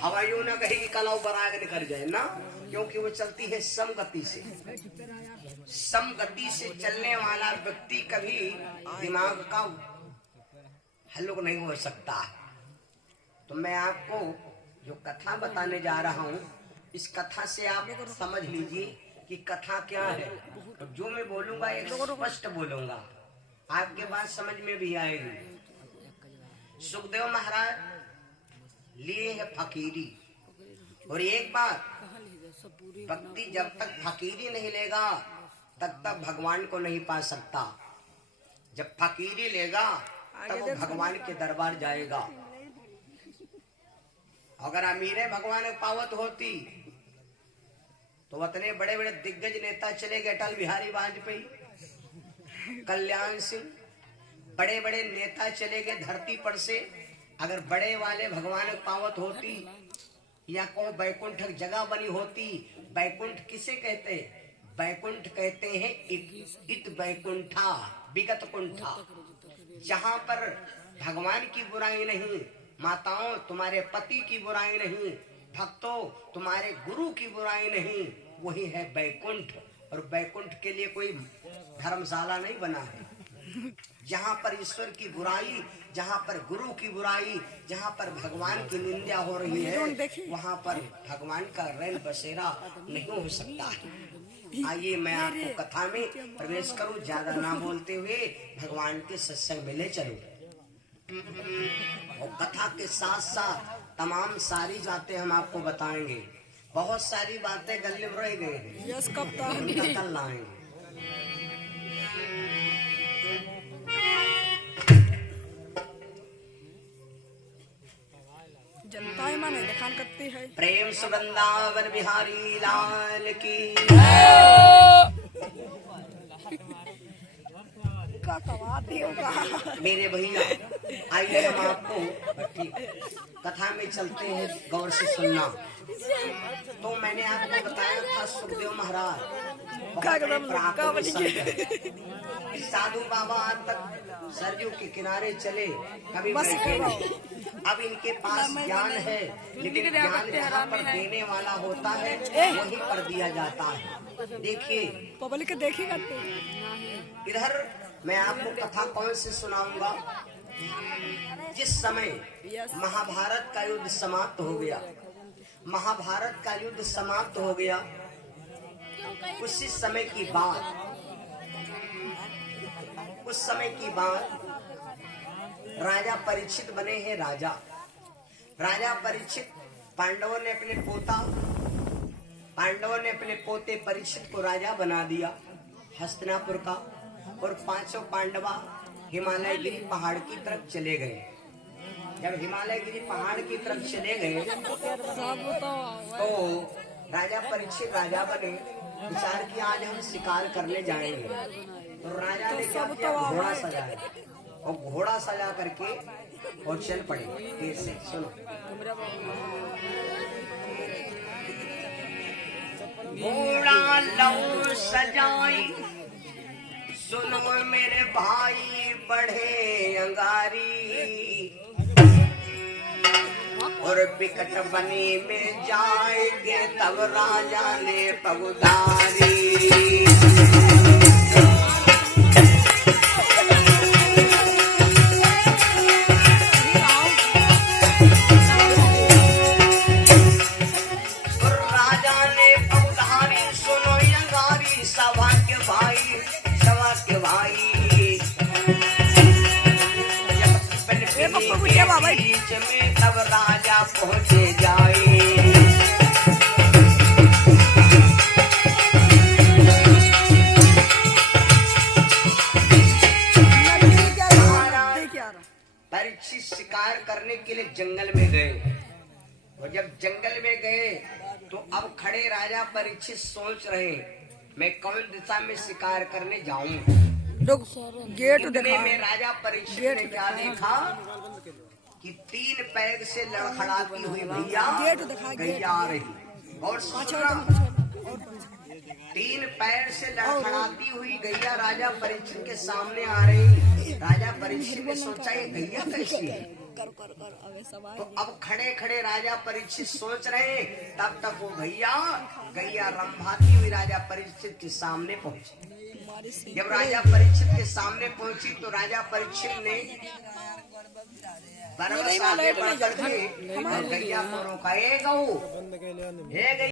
हवा यूं ना कही कि कलाऊ बराग निकल जाए ना, क्योंकि वो चलती है समगति से। समगति से चलने वाला व्यक्ति कभी दिमाग का हल्लुक नहीं हो सकता। तो मैं आपको जो कथा बताने जा रहा हूँ, इस कथा से आप समझ लीजिए कि कथा क्या है। तो जो मैं बोलूंगा एक स्पष्ट बोलूंगा, आपके बात समझ में भी आएगी। सुखदेव महाराज लिए है फकीरी, और एक बात, भक्ति जब तक फकीरी नहीं लेगा तब तक भगवान को नहीं पा सकता। जब फकीरी लेगा तब वो भगवान के दरबार जाएगा। अगर अमीरे भगवान पावत होती तो इतने बड़े बड़े दिग्गज नेता चले गए, अटल बिहारी वाजपेयी, कल्याण सिंह, बड़े बड़े नेता चले गए धरती पर से। अगर बड़े वाले भगवान पावत होती या कोई बैकुंठ जगह बनी होती। बैकुंठ किसे कहते? बैकुंठ कहते हैं इत बैकुंठा, विगत कुंठा, जहां पर भगवान की बुराई नहीं, माताओं तुम्हारे पति की बुराई नहीं, भक्तों तुम्हारे गुरु की बुराई नहीं, वही है बैकुंठ। और बैकुंठ के लिए कोई धर्मशाला नहीं बना है। जहाँ पर ईश्वर की बुराई, जहाँ पर गुरु की बुराई, जहाँ पर भगवान की निंदा हो रही है, वहाँ पर भगवान का रैन बसेरा नहीं हो सकता है। आइए मैं आपको कथा में प्रवेश करूं, ज्यादा ना बोलते हुए भगवान के सत्संग में ले चलूं। और कथा के साथ साथ तमाम सारी बातें हम आपको बताएंगे। बहुत सारी बातें गले में रह गए हैं, कल लाएंगे। जनता माने दिखान करती है। प्रेम सुगंधावन बिहारी लाल की। मेरे भैया आइए हम आपको कथा में चलते हैं, गौर से सुनना। तो मैंने आपको बताया था सुखदेव महाराज साधु बाबा आज तक सरयू के किनारे चले, कभी बैठे नहीं। अब इनके पास ज्ञान है, लेकिन ज्ञान जहाँ पर देने वाला होता है वहीं पर दिया जाता है। देखिए पब्लिक देखेगा। इधर मैं आपको कथा कौन से सुनाऊंगा? जिस समय महाभारत का युद्ध समाप्त हो गया, महाभारत का युद्ध समाप्त हो गया, उसी समय की बात, उस समय की बात, राजा परीक्षित बने हैं राजा। राजा परीक्षित, पांडवों ने अपने पोते परीक्षित को राजा बना दिया हस्तिनापुर का। और पांचों पांडवा हिमालय गिरी पहाड़ की तरफ चले गए। जब हिमालय गिरी पहाड़ की तरफ चले गए तो राजा परीक्षित राजा बने, विचार किया आज हम शिकार करने जाएंगे। तो राजा ने क्या किया? घोड़ा सजाया, और घोड़ा सजा करके और चल पड़े। कैसे? सुनो, घोड़ा लौ सजाई, सुनो मेरे भाई बढ़े अंगारी, और बिकट बनी में जाएंगे तब राजा ने पगुधारी। बीच में तब राजा पहुँचे जाए। परीक्षित शिकार करने के लिए जंगल में गए, और जब जंगल में गए तो अब खड़े राजा परीक्षित सोच रहे मैं कौन दिशा में शिकार करने जाऊं। गेट में राजा परीक्षित ने क्या देखा कि 3 पैर से लड़खड़ाती हुई गैया आ रही। और 3 पैर से लड़खड़ाती हुई गैया राजा परीक्षित के सामने आ रही। राजा परीक्षित ने सोचा ये गैया कैसी है? कर अबे सवाल तो अब खड़े खड़े राजा परीक्षित सोच रहे हैं, तब तक वो गैया रंभाती हुई राजा परीक्षित के सामने पहुंची। जब राजा परीक्षित के सामने पहुंची तो राजा परीक्षित ने बरबस आगे बढ़ करके और गैया को रोका, ए गऊ, ए गैया।